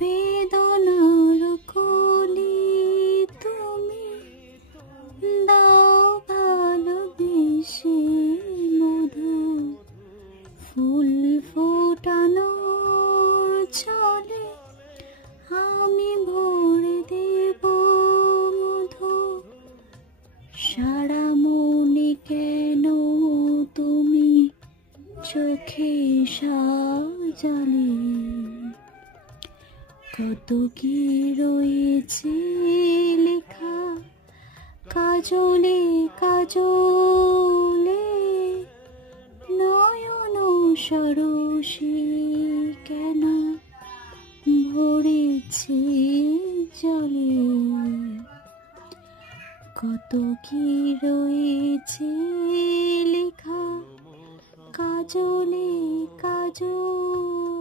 বেদনার কলি তুমি দাও ভালোবেসে মধু, ফুল ফোটানোর ছলে আমি ভরে দেব মধু। সারা মনে কেন তুমি চোখে সাজালে, কত কি রয়েছে লেখা কাজলে কাজলে, নয়ন সরসী কেন ভরেছে জলে, কত কি রয়েছে লেখা কাজলে কাজলে।